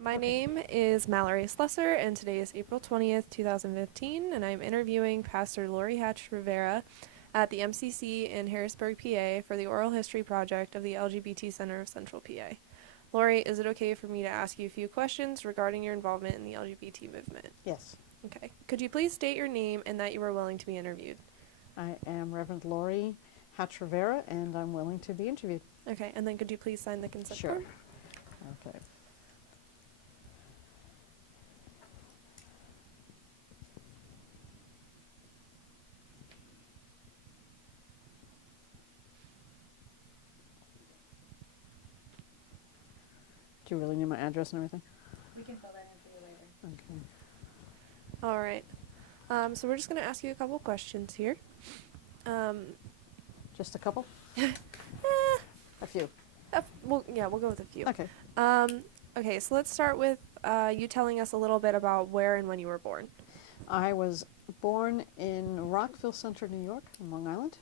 My name is Mallory Slesser, and today is April 20th, 2015, and I'm interviewing Pastor Lori Hatch-Rivera at the MCC in Harrisburg, PA, for the Oral History Project of the LGBT Center of Central PA. Lori, is it okay for me to ask you a few questions regarding your involvement in the LGBT movement? Yes. Okay. Could you please state your name and that you are willing to be interviewed? I am Reverend Lori Hatch-Rivera, and I'm willing to be interviewed. Okay, and then could you please sign the consent Sure. form? Okay. Do you really need my address and everything? We can fill that in for you later. Okay. All right. So we're just going to ask you a couple questions here. Just a couple? A few. We'll go with a few. Okay. Okay, so let's start with you telling us a little bit about where and when you were born. I was born in Rockville Center, New York, on Long Island,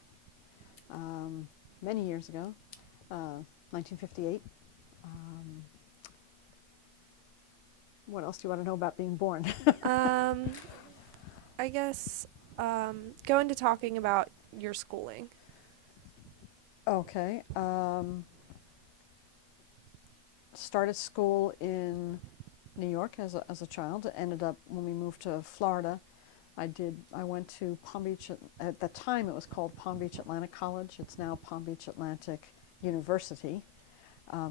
many years ago, 1958. What else do you want to know about being born? I guess go into talking about your schooling. Okay. Started school in New York as a child. Ended up, when we moved to Florida, I went to Palm Beach. At the time, it was called Palm Beach Atlantic College. It's now Palm Beach Atlantic University,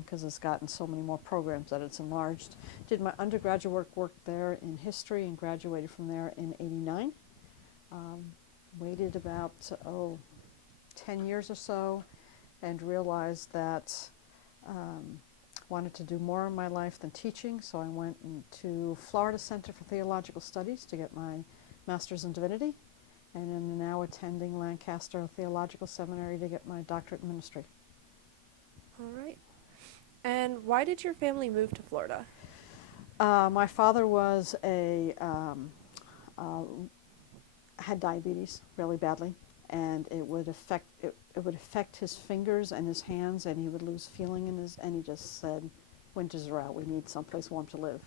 because it's gotten so many more programs that it's enlarged. Did my undergraduate work there in history and graduated from there in '89. Waited about 10 years or so, and realized that wanted to do more in my life than teaching, so I went to Florida Center for Theological Studies to get my master's in divinity, and am now attending Lancaster Theological Seminary to get my doctorate in ministry. All right. And why did your family move to Florida? My father was had diabetes really badly, and it would affect his fingers and his hands, and he would lose feeling and he just said, winters are out, we need someplace warm to live.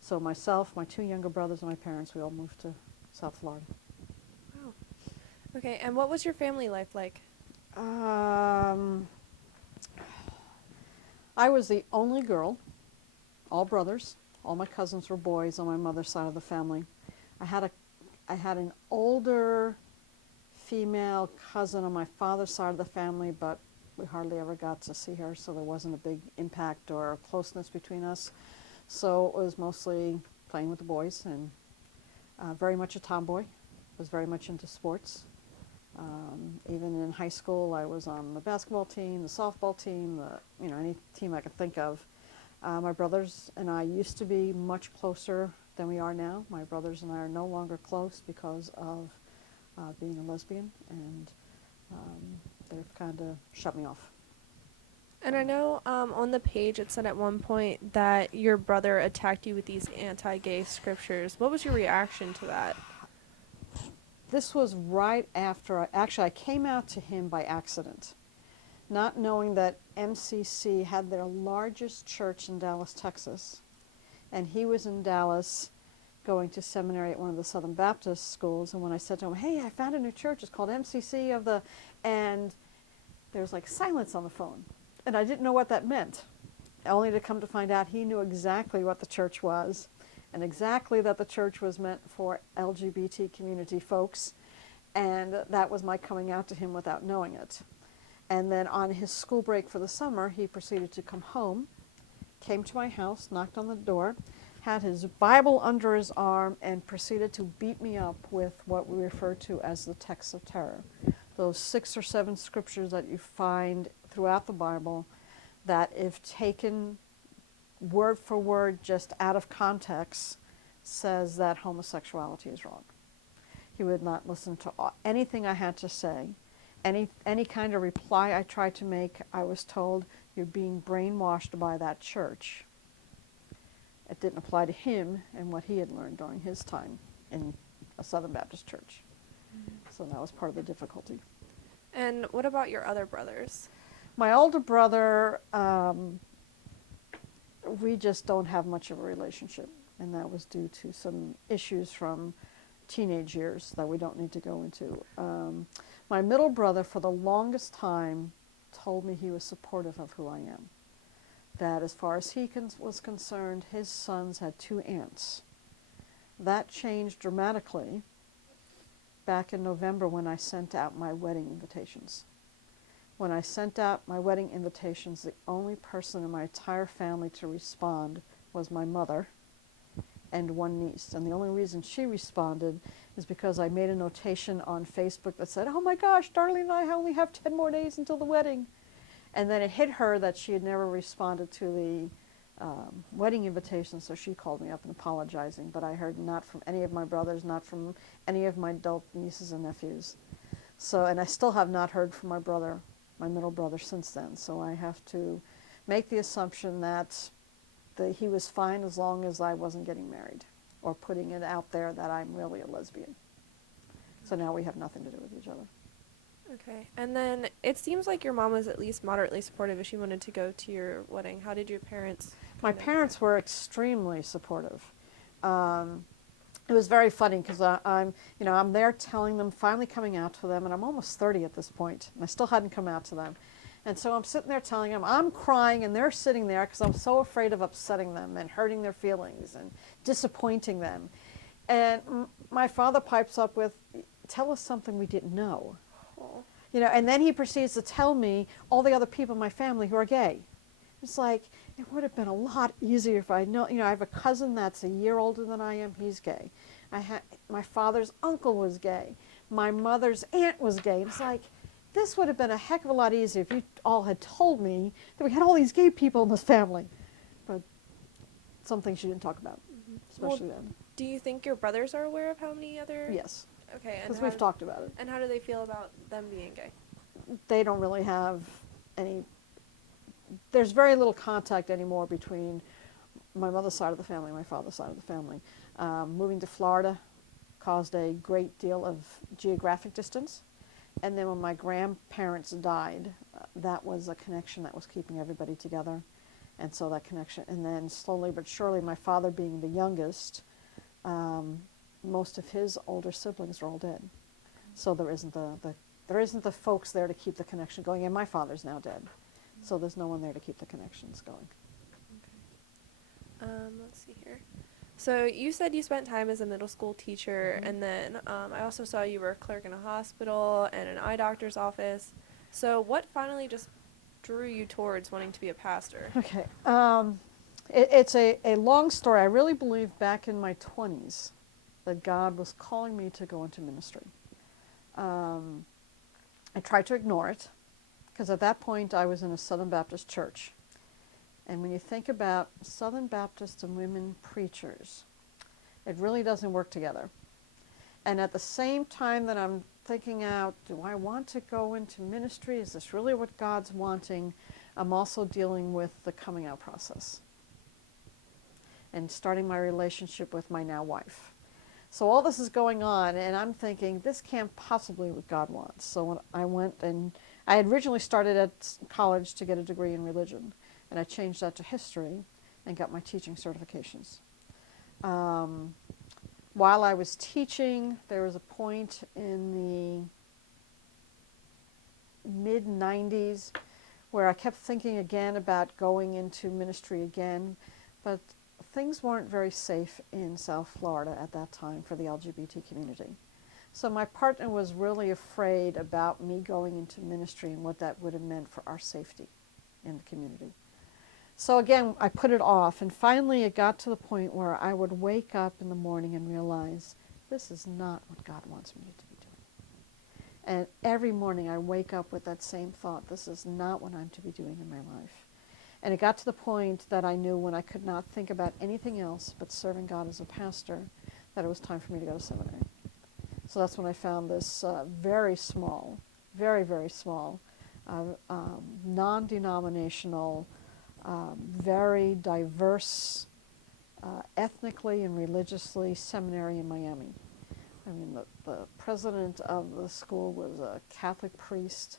So myself, my two younger brothers, and my parents, we all moved to South Florida. Wow. Okay, and what was your family life like? I was the only girl, all brothers. All my cousins were boys on my mother's side of the family. I had an older female cousin on my father's side of the family, but we hardly ever got to see her, so there wasn't a big impact or closeness between us. So it was mostly playing with the boys, and very much a tomboy. Was very much into sports. Even in high school, I was on the basketball team, the softball team, any team I could think of. My brothers and I used to be much closer than we are now. My brothers and I are no longer close because of being a lesbian, and they've kind of shut me off. And I know on the page it said at one point that your brother attacked you with these anti-gay scriptures. What was your reaction to that? This was right after, I came out to him by accident, not knowing that MCC had their largest church in Dallas, Texas, and he was in Dallas going to seminary at one of the Southern Baptist schools, and when I said to him, hey, I found a new church, it's called MCC and there was like silence on the phone, and I didn't know what that meant, only to come to find out he knew exactly what the church was, and exactly that the church was meant for LGBT community folks, and that was my coming out to him without knowing it. And then on his school break for the summer, he proceeded to come home, came to my house, knocked on the door, had his Bible under his arm, and proceeded to beat me up with what we refer to as the texts of terror. Those 6 or 7 scriptures that you find throughout the Bible that, if taken word for word, just out of context, says that homosexuality is wrong. He would not listen to anything I had to say. Any kind of reply I tried to make, I was told, you're being brainwashed by that church. It didn't apply to him and what he had learned during his time in a Southern Baptist church. So that was part of the difficulty. And what about your other brothers? My older brother we just don't have much of a relationship, and that was due to some issues from teenage years that we don't need to go into. My middle brother, for the longest time, told me he was supportive of who I am. That as far as he was concerned, his sons had two aunts. That changed dramatically back in November when I sent out my wedding invitations. When I sent out my wedding invitations, the only person in my entire family to respond was my mother and one niece. And the only reason she responded is because I made a notation on Facebook that said, "Oh my gosh, Darlene and I only have 10 more days until the wedding." And then it hit her that she had never responded to the wedding invitation, so she called me up and apologizing. But I heard not from any of my brothers, not from any of my adult nieces and nephews. So, and I still have not heard from my brother, my middle brother, since then. So I have to make the assumption that he was fine as long as I wasn't getting married or putting it out there that I'm really a lesbian. So now we have nothing to do with each other. Okay. And then it seems like your mom was at least moderately supportive if she wanted to go to your wedding. How did your parents? My parents were extremely supportive. It was very funny because I'm there telling them, finally coming out to them, and I'm almost 30 at this point, and I still hadn't come out to them. And so I'm sitting there telling them, I'm crying, and they're sitting there because I'm so afraid of upsetting them and hurting their feelings and disappointing them. And my father pipes up with, "Tell us something we didn't know." Oh. And then he proceeds to tell me all the other people in my family who are gay. It's like, it would have been a lot easier if I know, I have a cousin that's a year older than I am, he's gay. My father's uncle was gay. My mother's aunt was gay. It's like, this would have been a heck of a lot easier if you all had told me that we had all these gay people in this family. But something she didn't talk about, especially then. Do you think your brothers are aware of how many other? Yes, Okay. because we've talked about it. And how do they feel about them being gay? They don't really have any, there's very little contact anymore between my mother's side of the family and my father's side of the family. Moving to Florida caused a great deal of geographic distance. And then when my grandparents died, that was a connection that was keeping everybody together. And so that connection, and then slowly but surely, my father being the youngest, most of his older siblings are all dead. So there isn't the folks there to keep the connection going, and my father's now dead. So there's no one there to keep the connections going. Okay. Let's see here. So you said you spent time as a middle school teacher, and then I also saw you were a clerk in a hospital and an eye doctor's office. So what finally just drew you towards wanting to be a pastor? Okay. It's a long story. I really believe back in my 20s that God was calling me to go into ministry. I tried to ignore it because at that point I was in a Southern Baptist church. And when you think about Southern Baptist and women preachers, it really doesn't work together. And at the same time that I'm thinking out, do I want to go into ministry? Is this really what God's wanting? I'm also dealing with the coming out process and starting my relationship with my now wife. So all this is going on, and I'm thinking, this can't possibly be what God wants. So when I went, and I had originally started at college to get a degree in religion, and I changed that to history and got my teaching certifications. While I was teaching, there was a point in the mid-90s where I kept thinking again about going into ministry again, but things weren't very safe in South Florida at that time for the LGBT community. So my partner was really afraid about me going into ministry and what that would have meant for our safety in the community. So again, I put it off, and finally it got to the point where I would wake up in the morning and realize, this is not what God wants me to be doing. And every morning I wake up with that same thought, this is not what I'm to be doing in my life. And it got to the point that I knew when I could not think about anything else but serving God as a pastor, that it was time for me to go to seminary. So that's when I found this very small, very, very small, non-denominational, very diverse, ethnically and religiously seminary in Miami. I mean, the president of the school was a Catholic priest.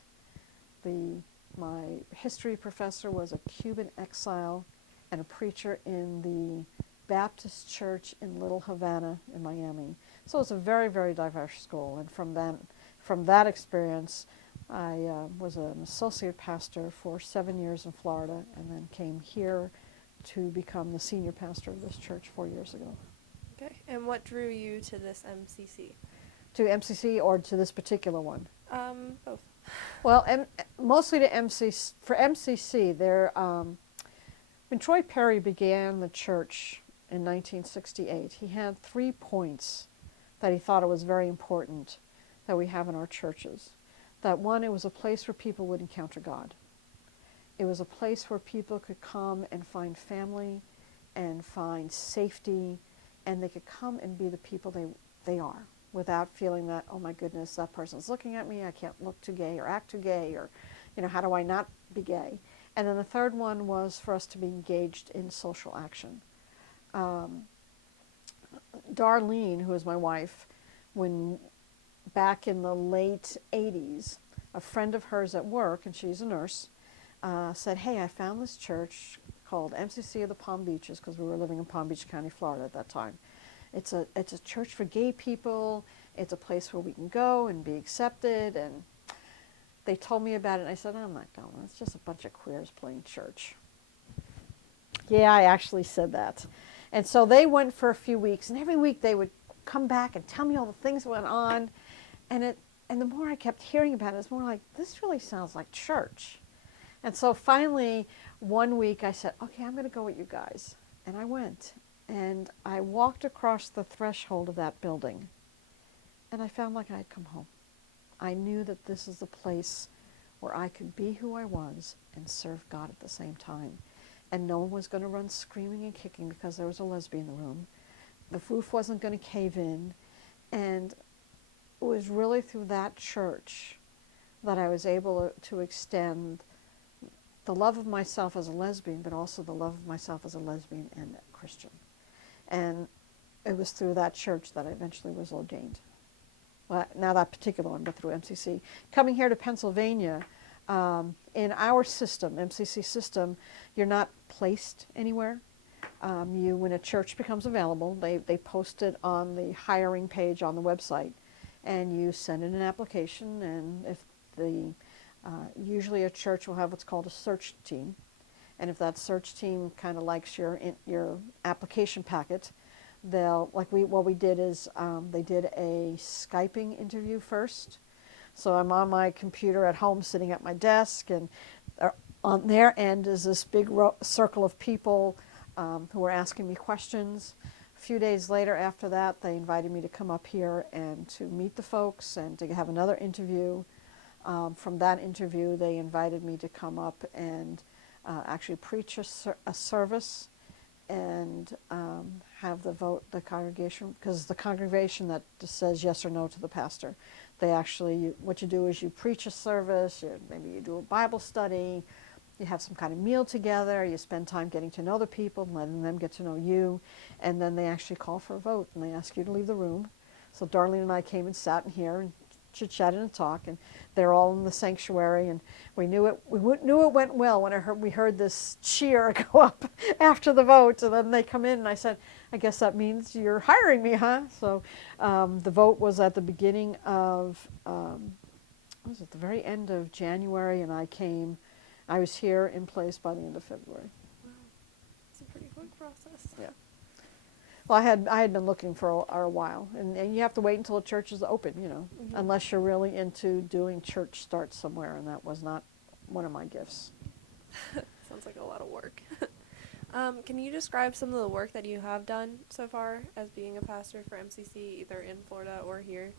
My history professor was a Cuban exile. and a preacher in the Baptist church in Little Havana in Miami. So it's a very, very diverse school. And from that experience, I was an associate pastor for 7 years in Florida, and then came here to become the senior pastor of this church 4 years ago. Okay. And what drew you to this MCC? To MCC or to this particular one? Both. Well, mostly to MCC. For MCC, when Troy Perry began the church in 1968, he had 3 points that he thought it was very important that we have in our churches. That one, it was a place where people would encounter God. It was a place where people could come and find family and find safety, and they could come and be the people they are without feeling that, oh my goodness, that person's looking at me, I can't look too gay or act too gay, or, how do I not be gay? And then the third one was for us to be engaged in social action. Darlene, who is my wife, when back in the late 80s, a friend of hers at work, and she's a nurse, said, hey, I found this church called MCC of the Palm Beaches, because we were living in Palm Beach County, Florida at that time. It's a church for gay people. It's a place where we can go and be accepted. And they told me about it, and I said, I'm not going. It's just a bunch of queers playing church. Yeah, I actually said that. And so they went for a few weeks, and every week they would come back and tell me all the things that went on. And the more I kept hearing about it, it's more like, this really sounds like church. And so finally, one week I said, okay, I'm going to go with you guys. And I went. And I walked across the threshold of that building, and I found like I had come home. I knew that this is the place where I could be who I was and serve God at the same time. And no one was going to run screaming and kicking because there was a lesbian in the room. The roof wasn't going to cave in. And it was really through that church that I was able to extend the love of myself as a lesbian, but also the love of myself as a lesbian and a Christian. And it was through that church that I eventually was ordained. Well, now that particular one, but through MCC. Coming here to Pennsylvania, in our system, MCC system, you're not placed anywhere. When a church becomes available, they post it on the hiring page on the website, and you send in an application, and if usually a church will have what's called a search team. And if that search team kind of likes your application packet, what we did is they did a Skyping interview first. So I'm on my computer at home sitting at my desk, and on their end is this big circle of people who were asking me questions. A few days later after that, they invited me to come up here and to meet the folks and to have another interview. From that interview, they invited me to come up and actually preach a service and have the congregation, because the congregation that just says yes or no to the pastor. They actually, what you do is you preach a service, maybe you do a Bible study, you have some kind of meal together, you spend time getting to know the people, letting them get to know you, and then they actually call for a vote, and they ask you to leave the room. So Darlene and I came and sat in here and chit-chatted and talked, and they're all in the sanctuary, and we knew it went well when we heard this cheer go up after the vote, and then they come in, and I said, I guess that means you're hiring me, huh? So the vote was at the beginning of, was it the very end of January, and I was here in place by the end of February. Wow. It's a pretty quick process. Yeah. Well, I had been looking for a while, and you have to wait until a church is open, Mm-hmm. unless you're really into doing church starts somewhere, and that was not one of my gifts. Sounds like a lot of work. Can you describe some of the work that you have done so far as being a pastor for MCC, either in Florida or here?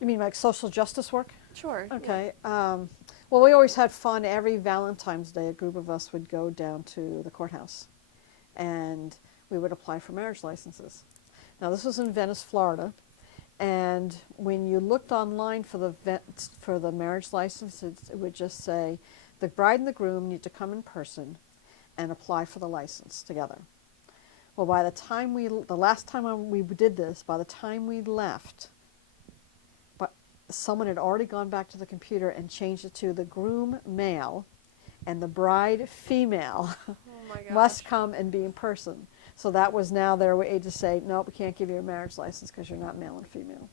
You mean like social justice work? Sure. Okay. Well, we always had fun. Every Valentine's Day, a group of us would go down to the courthouse, and we would apply for marriage licenses. Now, this was in Venice, Florida, and when you looked online for the marriage license, it would just say, the bride and the groom need to come in person and apply for the license together. Well, by the time the last time we did this, by the time we left, someone had already gone back to the computer and changed it to the groom male and the bride female. Oh my must gosh. come and be in person. So that was now their way to say, nope, we can't give you a marriage license because you're not male and female.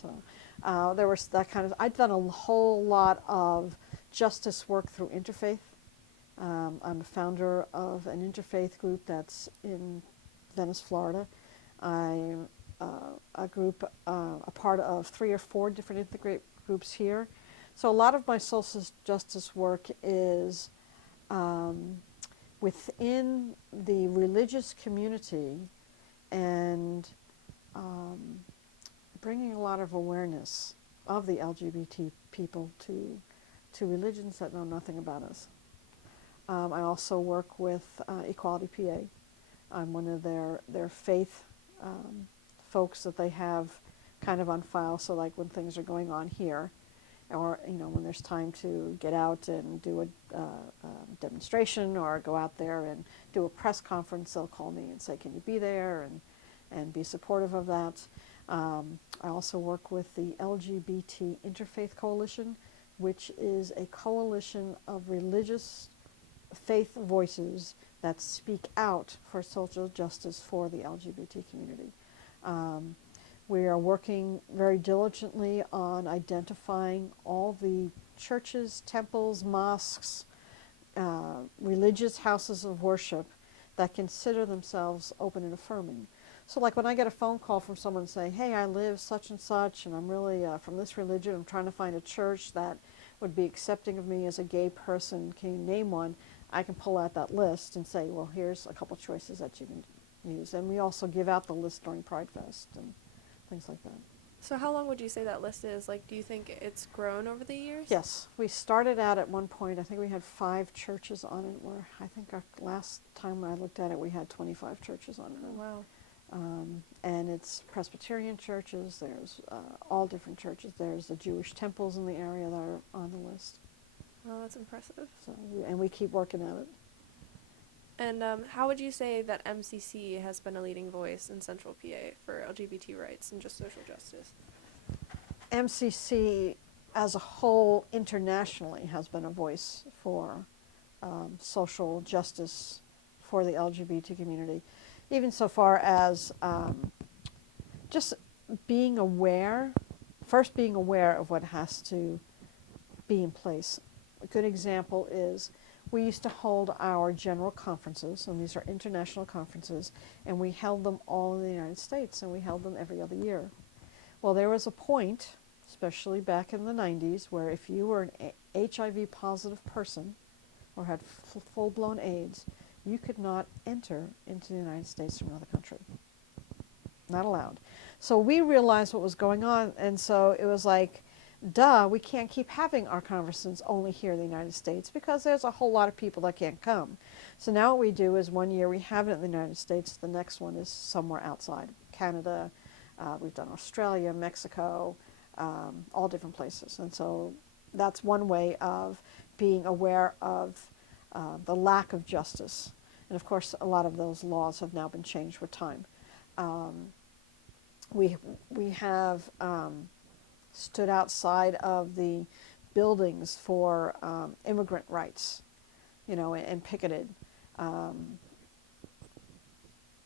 So there was that kind of, I'd done a whole lot of justice work through interfaith. I'm a founder of an interfaith group that's in Venice, Florida. I'm a part of 3 or 4 different integrate groups here. So a lot of my social justice work is within the religious community and bringing a lot of awareness of the LGBT people to religions that know nothing about us. I also work with Equality PA. I'm one of their faith folks that they have kind of on file. So like when things are going on here, or when there's time to get out and do a demonstration or go out there and do a press conference, they'll call me and say, "Can you be there?" and be supportive of that. I also work with the LGBT Interfaith Coalition, which is a coalition of religious faith voices that speak out for social justice for the LGBT community. We are working very diligently on identifying all the churches, temples, mosques, religious houses of worship that consider themselves open and affirming. So like when I get a phone call from someone saying, "Hey, I live such and such, and I'm really from this religion, I'm trying to find a church that would be accepting of me as a gay person, can you name one?" I can pull out that list and say, well, here's a couple choices that you can use. And we also give out the list during Pride Fest and things like that. So how long would you say that list is? Like, do you think it's grown over the years? Yes, we started out at one point, I think we had 5 churches on it, where I think our last time I looked at it, we had 25 churches on it. Oh, wow. And it's Presbyterian churches, there's all different churches. There's the Jewish temples in the area that are on the list. Well, that's impressive. So, and we keep working at it. And how would you say that MCC has been a leading voice in Central PA for LGBT rights and just social justice? MCC as a whole internationally has been a voice for social justice for the LGBT community, even so far as just being aware, first being aware of what has to be in place. A good example is we used to hold our general conferences, and these are international conferences, and we held them all in the United States, and we held them every other year. Well, there was a point, especially back in the 90s, where if you were an HIV positive person or had full-blown AIDS, you could not enter into the United States from another country. Not allowed. So we realized what was going on, and so it was like, duh, we can't keep having our conferences only here in the United States because there's a whole lot of people that can't come. So now what we do is one year we have it in the United States, the next one is somewhere outside. Canada, we've done Australia, Mexico, all different places. And so that's one way of being aware of the lack of justice. And of course, a lot of those laws have now been changed with time. We have stood outside of the buildings for immigrant rights, and picketed.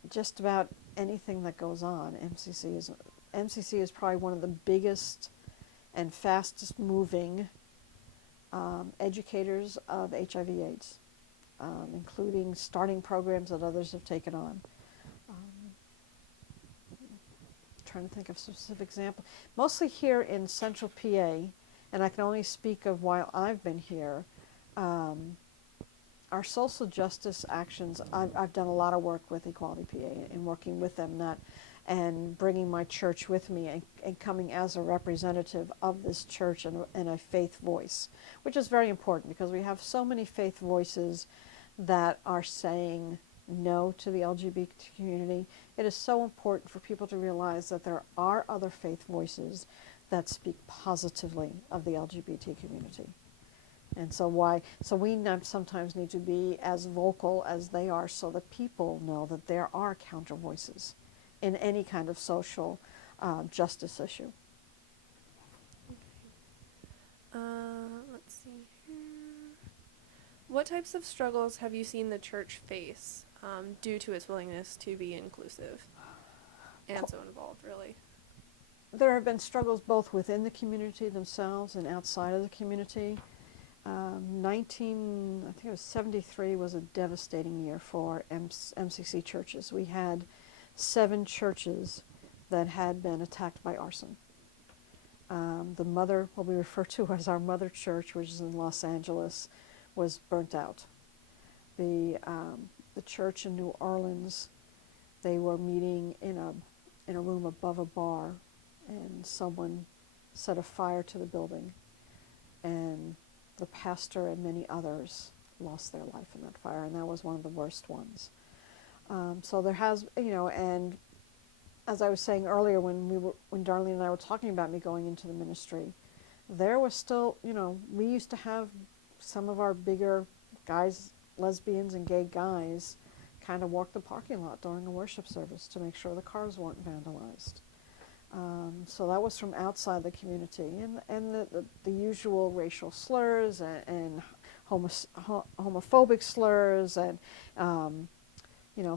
Just about anything that goes on, MCC is probably one of the biggest and fastest moving educators of HIV/AIDS, including starting programs that others have taken on. Trying to think of a specific example. Mostly here in Central PA, and I can only speak of while I've been here, our social justice actions, I've done a lot of work with Equality PA and working with them and bringing my church with me and coming as a representative of this church and a faith voice, which is very important because we have so many faith voices that are saying no to the LGBT community. It is so important for people to realize that there are other faith voices that speak positively of the LGBT community. And so we sometimes need to be as vocal as they are so that people know that there are counter voices in any kind of social justice issue. Okay. Let's see here. What types of struggles have you seen the church face due to its willingness to be inclusive and so involved, really? There have been struggles both within the community themselves and outside of the community. 19, I think it was 73 was a devastating year for MCC churches. We had 7 churches that had been attacked by arson. The mother, what we refer to as our mother church, which is in Los Angeles, was burnt out. The church in New Orleans, they were meeting in a room above a bar, and someone set a fire to the building, and the pastor and many others lost their life in that fire, and that was one of the worst ones. So there has, and as I was saying earlier, when Darlene and I were talking about me going into the ministry, there was still, we used to have some of our bigger guys, lesbians and gay guys, kind of walk the parking lot during a worship service to make sure the cars weren't vandalized. So that was from outside the community, and the usual racial slurs and homophobic slurs and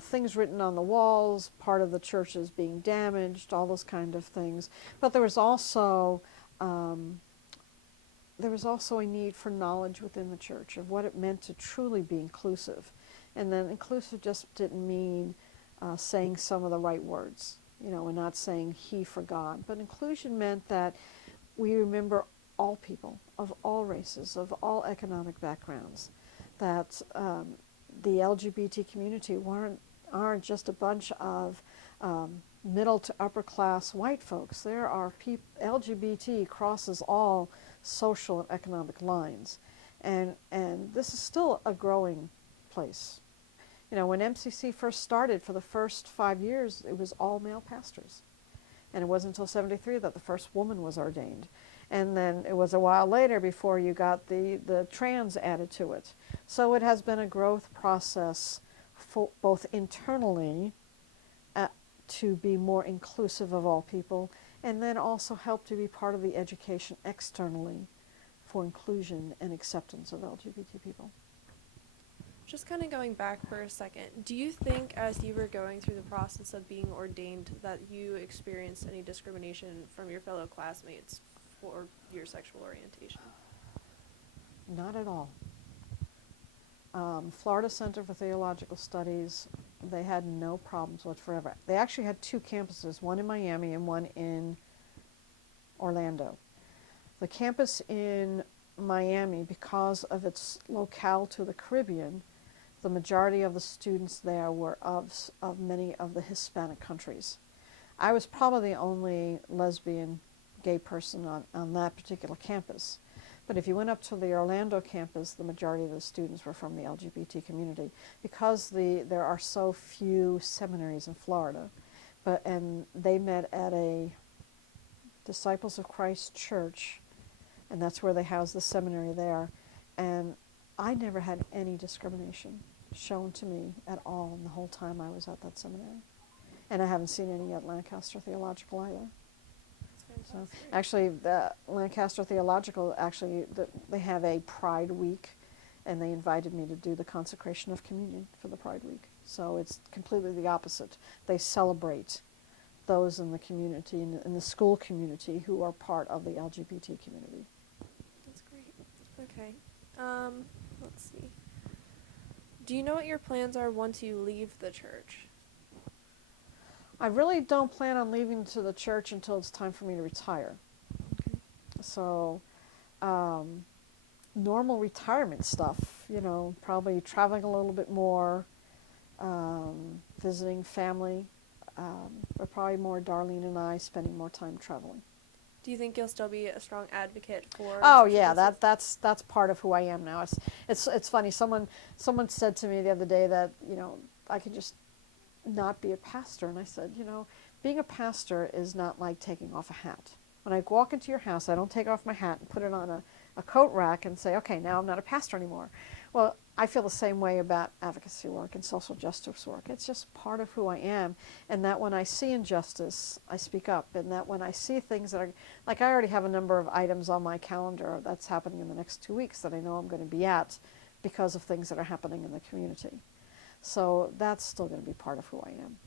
things written on the walls, part of the churches being damaged, all those kind of things. But there was also a need for knowledge within the church of what it meant to truly be inclusive. And then inclusive just didn't mean saying some of the right words, and not saying he for God. But inclusion meant that we remember all people of all races, of all economic backgrounds, that the LGBT community aren't just a bunch of middle to upper class white folks. There are LGBT crosses all social and economic lines, and this is still a growing place. When MCC first started, for the first 5 years, it was all male pastors, and it wasn't until '73 that the first woman was ordained. And then it was a while later before you got the trans added to it. So it has been a growth process both internally to be more inclusive of all people, and then also help to be part of the education externally for inclusion and acceptance of LGBT people. Just kind of going back for a second, do you think as you were going through the process of being ordained that you experienced any discrimination from your fellow classmates for your sexual orientation? Not at all. Florida Center for Theological Studies, they had no problems whatsoever. They actually had 2 campuses, one in Miami and one in Orlando. The campus in Miami, because of its locale to the Caribbean, the majority of the students there were of many of the Hispanic countries. I was probably the only lesbian gay person on that particular campus. But if you went up to the Orlando campus, the majority of the students were from the LGBT community, because there are so few seminaries in Florida. And they met at a Disciples of Christ church, and that's where they house the seminary there. And I never had any discrimination shown to me at all in the whole time I was at that seminary. And I haven't seen any at Lancaster Theological either. So actually, the Lancaster Theological, they have a Pride Week, and they invited me to do the consecration of communion for the Pride Week. So it's completely the opposite. They celebrate those in the community, in the school community, who are part of the LGBT community. That's great. Okay. Let's see. Do you know what your plans are once you leave the church? I really don't plan on leaving to the church until it's time for me to retire. Okay. So, normal retirement stuff, probably traveling a little bit more, visiting family, but probably more Darlene and I spending more time traveling. Do you think you'll still be a strong advocate for? Oh yeah, that's part of who I am now. It's funny. Someone said to me the other day that I could just not be a pastor, and I said, being a pastor is not like taking off a hat. When I walk into your house, I don't take off my hat and put it on a coat rack and say, okay, now I'm not a pastor anymore. Well, I feel the same way about advocacy work and social justice work. It's just part of who I am, and that when I see injustice, I speak up, and that when I see things that are, like I already have a number of items on my calendar that's happening in the next 2 weeks that I know I'm going to be at because of things that are happening in the community. So that's still going to be part of who I am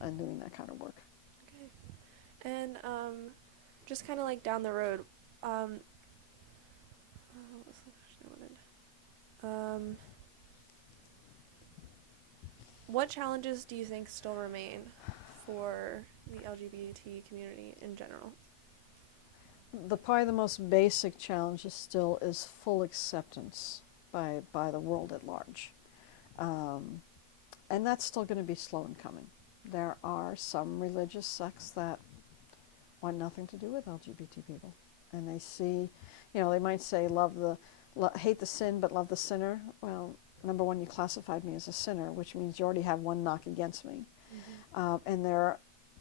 and doing that kind of work. Okay. And just kind of like down the road, what was the question I wanted? What challenges do you think still remain for the LGBT community in general? Probably the most basic challenge still is full acceptance by the world at large. And that's still going to be slow in coming. There are some religious sects that want nothing to do with LGBT people. And they see, they might say hate the sin but love the sinner. Well, number one, you classified me as a sinner, which means you already have one knock against me. And there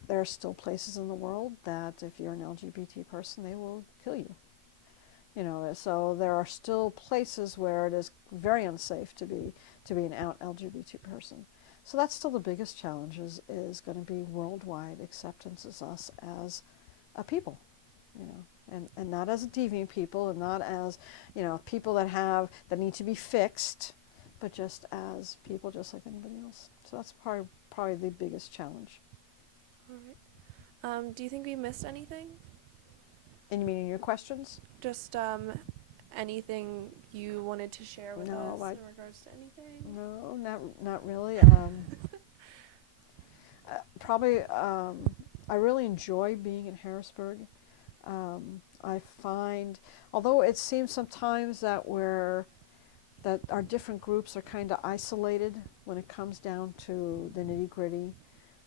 are still places in the world that if you're an LGBT person, they will kill you. So there are still places where it is very unsafe to be an out LGBT person. So that's still the biggest challenge is going to be worldwide acceptance as us as a people, and not as a deviant people and not as, people that need to be fixed, but just as people just like anybody else. So that's probably the biggest challenge. All right. Do you think we missed anything? And you mean in your questions? Just anything you wanted to share with No, us in regards to anything? No, not really. Probably, I really enjoy being in Harrisburg. I find, although it seems sometimes that our different groups are kind of isolated when it comes down to the nitty-gritty,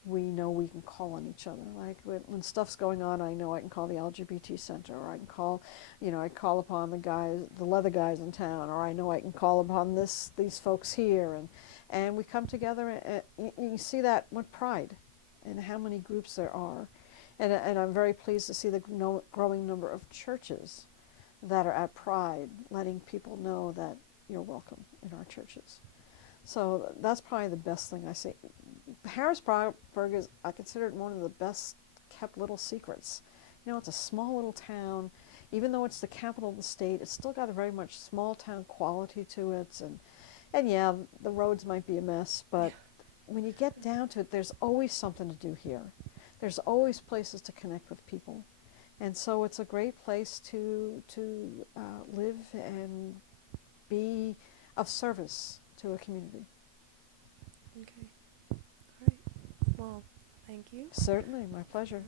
we know we can call on each other. Like when stuff's going on, I know I can call the LGBT center, or I can call, I call upon the leather guys in town, or I know I can call upon these folks here, and we come together. And you can see that with pride, and how many groups there are, and I'm very pleased to see the growing number of churches that are at Pride, letting people know that you're welcome in our churches. So that's probably the best thing I see. Harrisburg is, I consider it one of the best kept little secrets. It's a small little town. Even though it's the capital of the state, it's still got a very much small town quality to it. And yeah, the roads might be a mess, but when you get down to it, there's always something to do here. There's always places to connect with people. And so it's a great place to live and be of service to a community. Okay. All right. Well, thank you. Certainly, my pleasure.